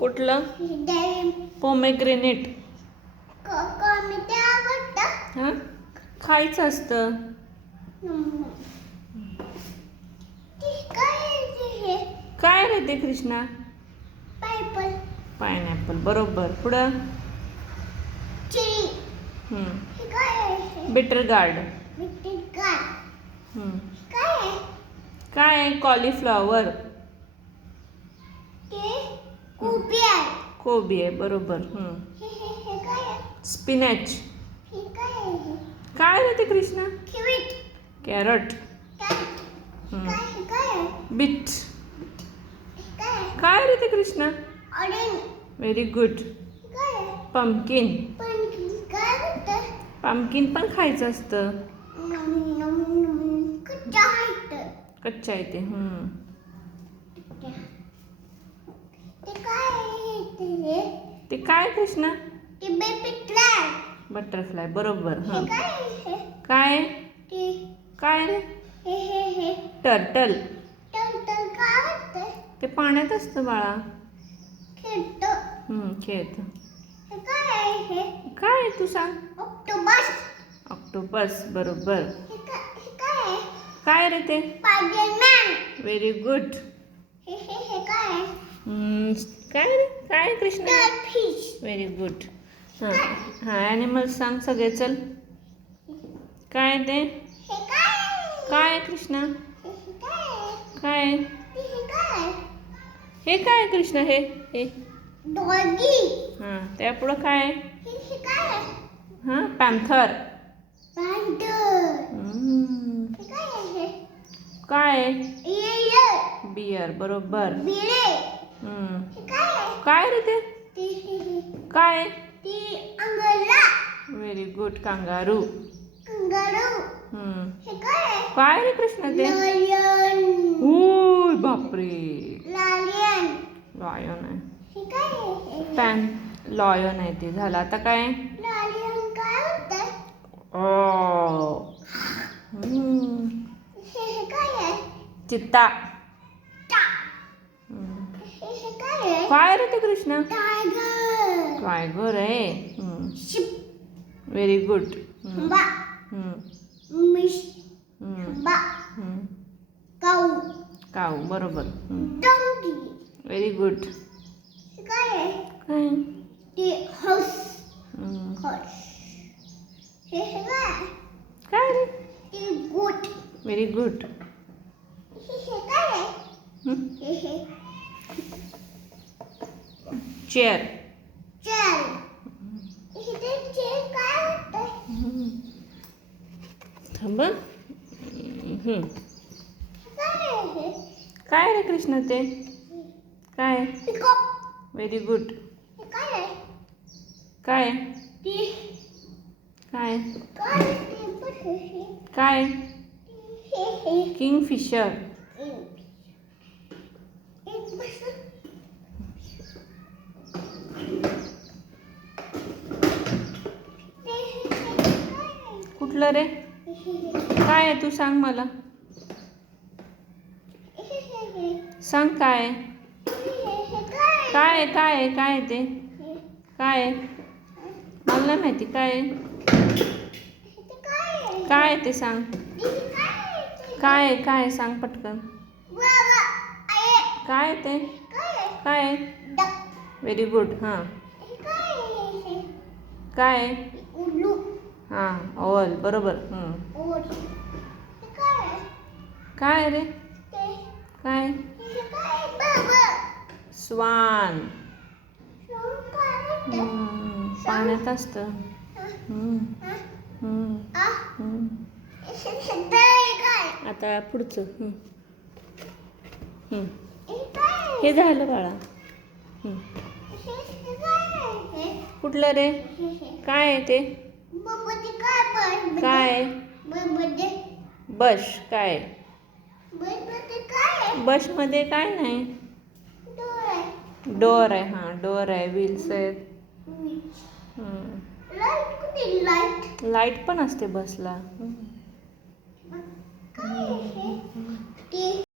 कुठलं? पोमेग्रेनेट. हां, खायचं असतं. काय रे ते कृष्णा? पायनॅपल. बरोबर. पुढं बिटर गार्ड. काय? कॉलीफ्लॉवर. कोबी आहे. बरोबर. स्पिनॅच. काय रे ते कृष्णा? कॅरट. बीट. काय रे ते Krishna? Very good. Pumpkin. Pumpkin पण खायचं असतं. कच्चा आहे ते. ते काय कृष्णा? बटरफ्लाय. बरोबर. काय? काय रे? टर्टल. ते पाण्यात असतं बाळा. खेळत. काय तू सांग? ऑक्टोपस. बरोबर. काय रे ते? Very good. काय रे? काय कृष्णा? Very good. हां, ॲनिमल सांग सगळे. चल. काय ते? काय कृष्णा? काय? हे काय कृष्णा? हे हां, त्या पुढं काय? हां, पॅन्थर. काय? बियर. बरोबर. काय रे ते? काय? Very good. कांगारू. काय रे कृष्णा ते? ओय बापरे. लॉयन आहे. लॉयन आहे ते. झालं. आता काय? चित्ता. काय रे ते कृष्णा? टायगर आहे. Very good. काऊ. बरोबर. Very good. काय रे? Very good. चेअर. थांब. काय रे कृष्णा ते? काय? Very good. काय? काय? काय? किंगफिशर. कुठलं रे? काय आहे तू सांग मला. सांग काय? काय काय काय ते? काय? मला नाही माहिती. काय? काय ते सांग. काय सांग पटकन. काय ते? काय? Very good. हां. काय? हां, ओल. बरोबर. काय रे? काय? स्वान. पाण्यात असतं. आता पुढचं. हे झालं बाळा. कुठलं रे? काय आहे ते? काय? बश. काय? बसमध्ये काय नाही. डोअर आहे. हां, डोअर आहे. व्हील्स आहेत. लाईट पण असते बसला.